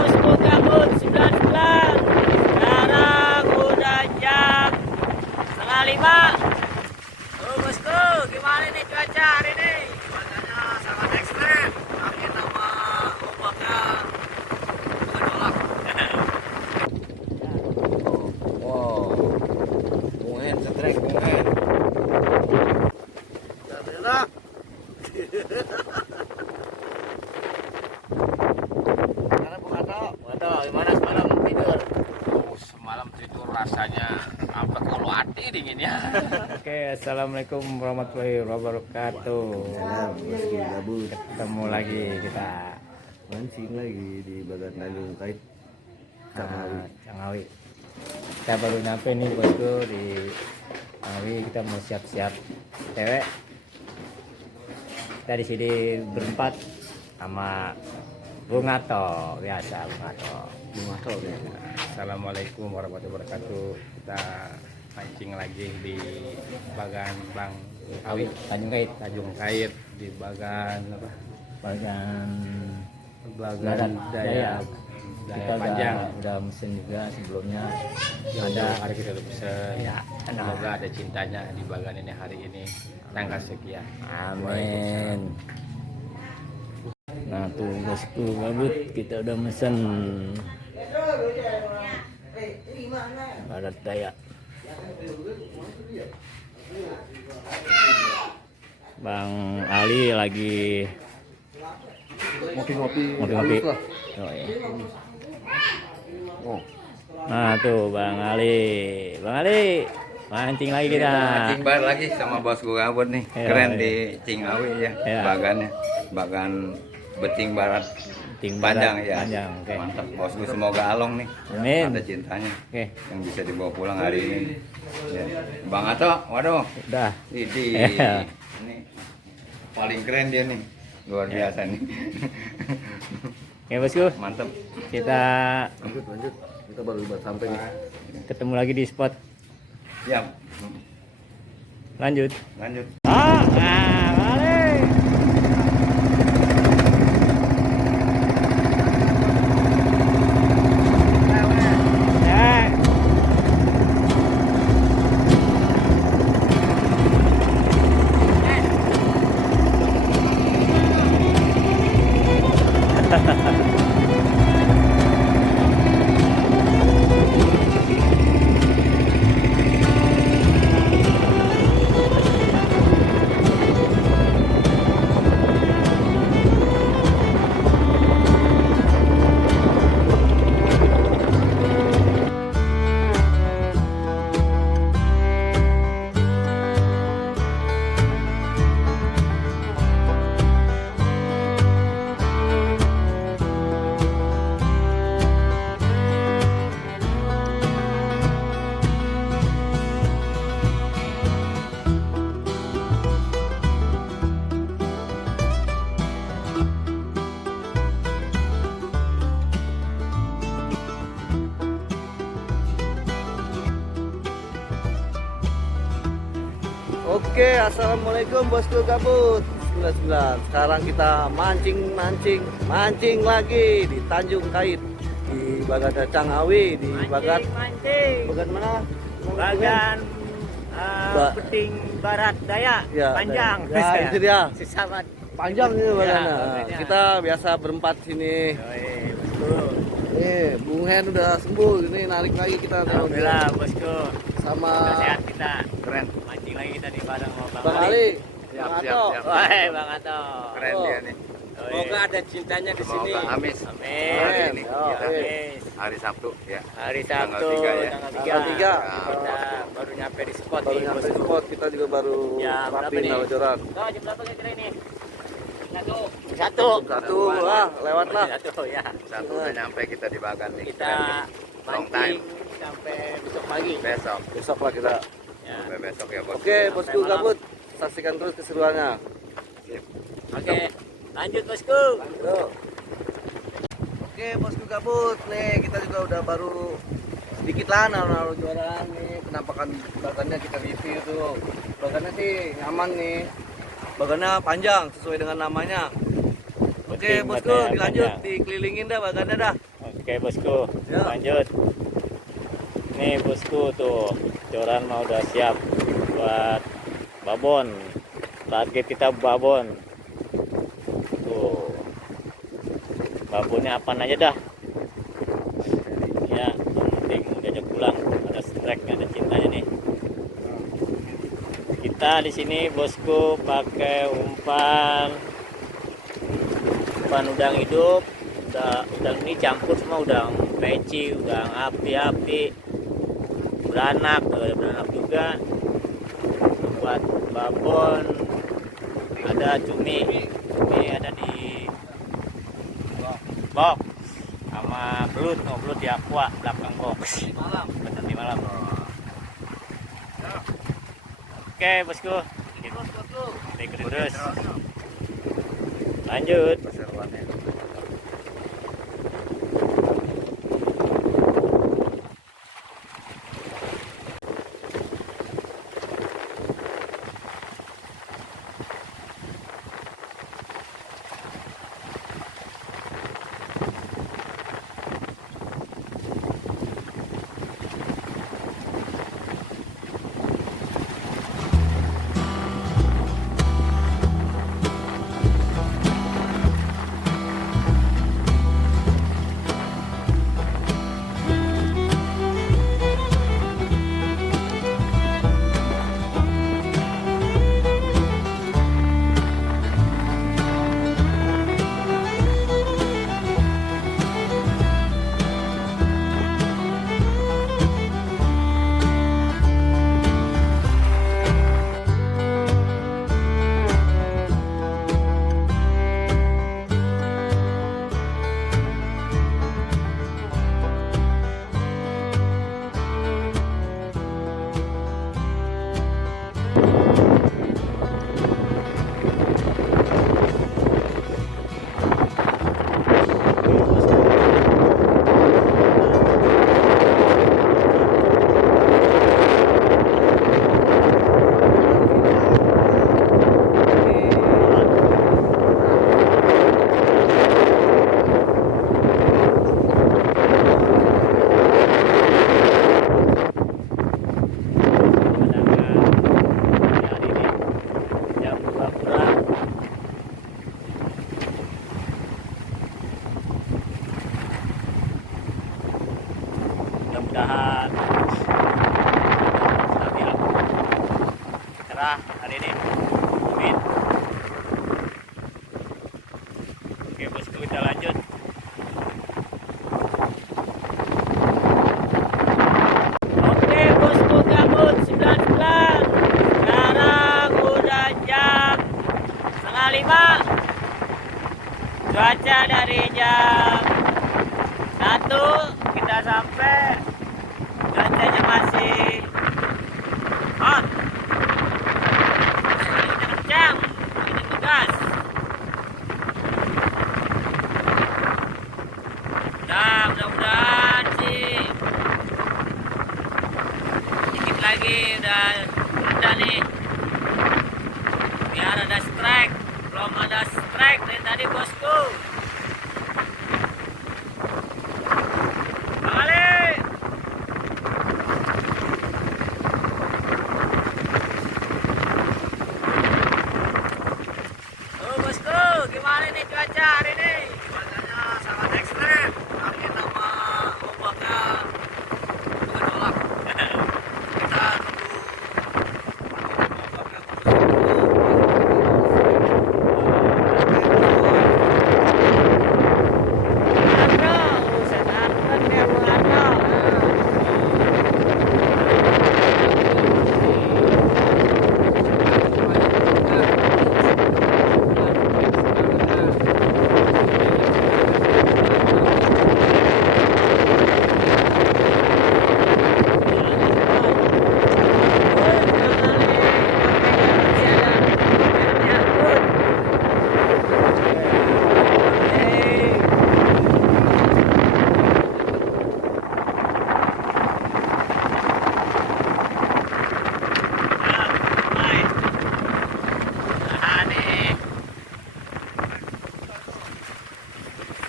bosku gabut 99. Sekarang udah jam setengah 5. Tuh bosku, gimana nih cuaca hari ini? Cuacanya sangat ekstrem, angin sama ombaknya bergejolak. Wow, mungen setrek mungen. Ternyata. Karena pengato, gimana semalam tidur? Oh, semalam tidur rasanya sampai kalau hati dinginnya. Oke, assalamualaikum warahmatullahi wabarakatuh. Gabut, Ketemu lagi kita mancing lagi di bagian Tanjung Kait. Cangawi. Kita baru nyampe nih bosku di Cangawi. Kita mau siap-siap cewek. Kita di sini berempat sama Bung Ato, biasa Bung Ato. Pengato ya. Assalamualaikum warahmatullahi wabarakatuh. Kita mancing lagi di bagan Bang Awi Tanjung Kait, Tanjung Kait di bagan apa? bagian Bagan Daya kita Panjang. udah mesin juga sebelumnya. Ada hari kita udah pesen. Ya, Semoga ada cintanya di bagan ini hari ini. Tanggal sekian. Amin. Nah tuh bosku gabut, kita udah mesen barat daya. Bang Ali lagi Ngopi-ngopi. ngopi-ngopi. Halus lah. Oh, iya. Oh. Nah tuh Bang Ali, mancing lagi kita. Mancing bar lagi sama bos gue gabut nih. Iya, Keren iya. di Cingawi ya. Iya. Bagannya. Bagan beting barat Beting panjang barat ya. panjang, oke. Mantap bos gue, semoga along nih. Amin. Ada cintanya Oke, yang bisa dibawa pulang hari ini. Ya. Bang Ato, waduh. udah. Ini Iya. ini paling keren dia nih. Luar biasa nih. Oke bosku, Mantap. kita Lanjut. Kita baru sampai nih. ketemu lagi di spot. Ya, Lanjut. lanjut. Balik. Ya. Oke, assalamualaikum bosku gabut 99. Sekarang kita mancing lagi di Tanjung Kait di bagan Cangawi di bagan mana? Bagan Ba- beting barat daya Ya, panjang. ya, itu dia. Susah banget. Panjang ini bagannya. bagannya. Kita biasa berempat sini. Yoi, bosku. Bung Hen udah sembuh. Ini narik lagi kita Alhamdulillah bosku. sama Udah sehat kita. Keren. Mancing lagi kita di bareng sama Bang Ali. Siap, Bang siap, Ato. siap. Wahai Bang Ato. Keren dia nih. Semoga ada cintanya di sini. Semoga amin. Amin. Hari ini Ya, kita Amin. hari Sabtu ya. Hari Tanggal Sabtu 3 ya. tanggal Tanggal 3. Kita baru nyampe di spot Baru nih, nyampe bosku. spot, kita juga baru Ya, berapa rapiin nih? tawajoran. Tahu jam berapa kira-kira ini? Satu. Satu, lewat lah. Satu ya. Satu udah nyampe kita di bagan nih. Kita Keren nih. Long mancing time. sampai besok pagi. Besok. Besok lah kita. Ya. Sampai besok ya bos. Oke, bosku gabut. Saksikan terus keseruannya. Oke, lanjut bosku. Yuk. Oke, bosku gabut. Nih, kita juga udah baru sedikit lah naruh juaraan nih. Penampakan bagannya kita review tuh. Bagannya sih nyaman nih. Bagannya panjang sesuai dengan namanya. Oke, Beting bosku, badannya dilanjut, panjang. dikelilingin dah bagannya dah. Oke. Oke bosku, Ya. lanjut. Nih bosku tuh, joran mau udah siap buat babon. Target kita babon. Tuh, babonnya apaan aja dah. Ya, yang penting diajak pulang. Ada strike-nya, ada cintanya nih. Kita di sini bosku pakai umpan udang hidup. Udang ini campur semua, udang peci, udang api-api, beranak juga. Buat babon ada cumi ada di box sama belut di aqua belakang box. Malam. Bener di malam. Oke bosku, ikutin terus. Lanjut. Perseruannya. Mudah-mudahan nanti aku cerah hari ini. Amin. Oke bosku, kita lanjut. Oke bosku, gabut 99. Sekarang udah jam 4:30. Cuaca dari jam 1 kita sampai, cuacanya masih hot, anginnya kencang, anginnya ngegas. Nah, mudah-mudahan sih dikit lagi udah reda nih, biar ada strike. Belum ada strike dari tadi bosku. Gimana nih cuaca hari ini? Cuacanya sangat ekstrem. Angin sama ombaknya bergejolak. Kita tunggu ombaknya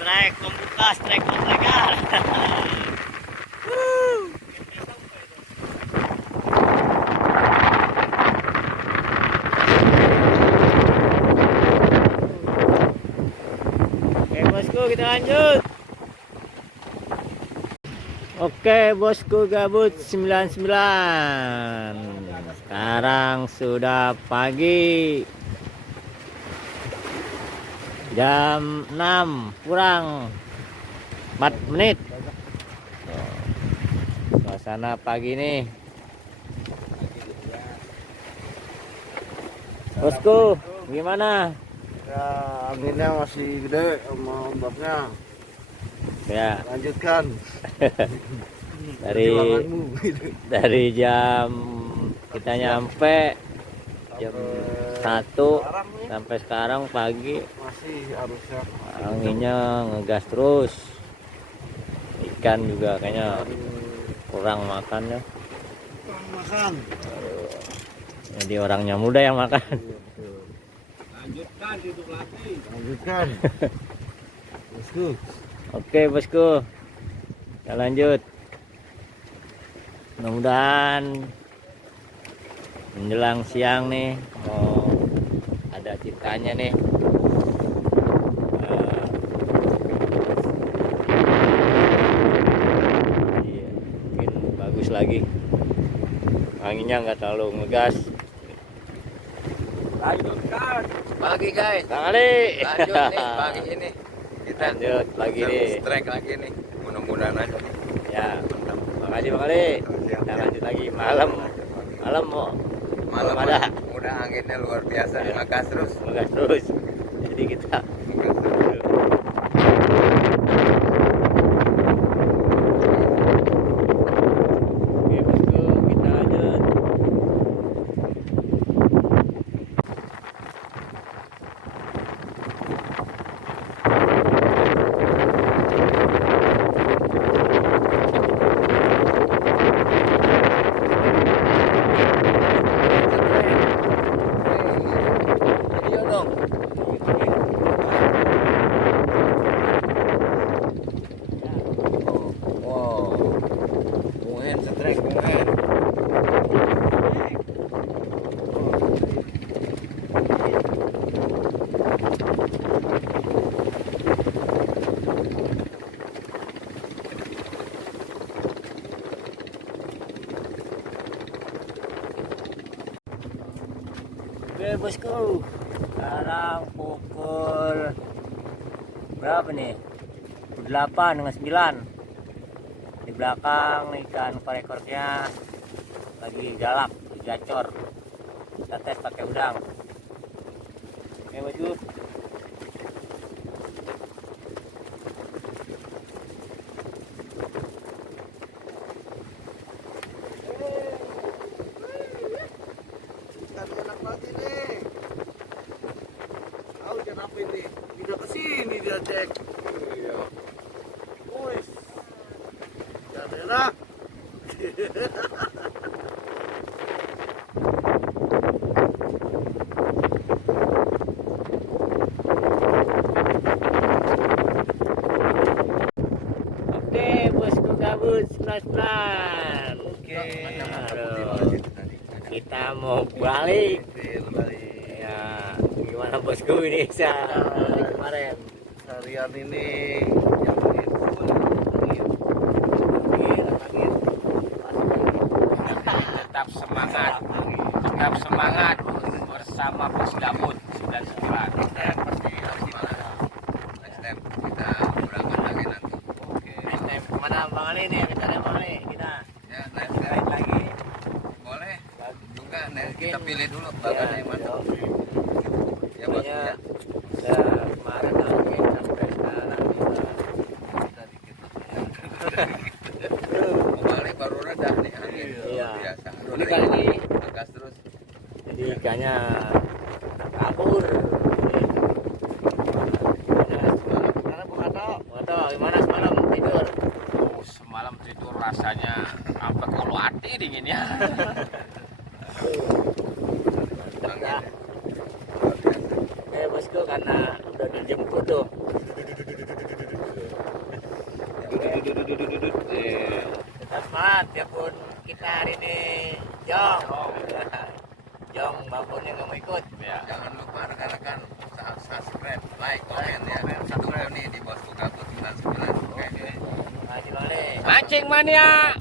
Strike membuka, strike membuka. lanjut. Oke bosku gabut 99. Sekarang sudah pagi, jam 6 kurang 4 menit. Suasana pagi nih bosku, gimana? Ya, anginnya masih gede sama ombaknya. Ya, Lanjutkan. dari Perjuanganmu. jam kita nyampe jam 1 Sekarang nih sampai sekarang pagi, masih harusnya anginnya ngegas terus. Ikan juga kayaknya kurang makannya. kurang makan. Jadi orangnya muda yang makan. Iya, betul. Lanjutkan hidup lagi. Lanjutkan. Bosku. Oke bosku, kita lanjut. Mudah-mudahan menjelang siang nih mau ada citanya nih. Iya, mungkin bagus lagi. Anginnya nggak terlalu ngegas. Lanjutkan. Pagi guys. Kali. Lanjut nih pagi ini. Kita Lanjut lagi nih. strike lagi nih. Mudah-mudahan aja nih. Ya, makasih kali. Kita lanjut lagi malam. Malam mau Malam belum ada. udah anginnya luar biasa. Ngegas terus. ngegas terus. Jadi kita oke bosku, kita lanjut. Video dong. Wow. Bungen strike bungen. Oke bosku, sekarang pukul berapa nih? 8 dengan 9. Di belakang ikan korekornya lagi galak, gacor. Kita tes pakai udang. Oke bosku. Ikan enak lagi nih. Tahu ikan apa ini? Tidak kesini dia cek. Iya. Wih. Ikan enak. Oke bosku gabut 99. Oke. Aduh. Kita mau balik. Ya, gimana bosku ini dari kemarin? Harian ini yang ini Tetap semangat. Tetap semangat bersama Bos Gabut 99. Pasti harus semangat. Next time kita berangkat lagi nanti. Oke. Next time kemana Bang Ali nih? Rencananya Bang Ali kita Ya, next lain time lagi. boleh juga. Next Mungkin. kita pilih dulu bagan yang mana. Ya, Bos. Pokoknya Ya. udah kemarin angin sampai sekarang juga. Kembali baru reda nih angin. Iya. Luar biasa. Ini kali ini gas terus. jadi ikannya kabur. karena bukan tahu. Nggak tahu gimana semalam tidur. Semalam tidur rasanya sampai kalau hati dinginnya. Angin. Bosku karena udah dijemput tuh. Tetap semangat ya pun kita hari ini Jong. Jong babonnya nggak mau ikut. Ya, jangan lupa rekan-rekan subscribe, like, komen ya. Dukung nih di Bosku Gabut. Mancing mania.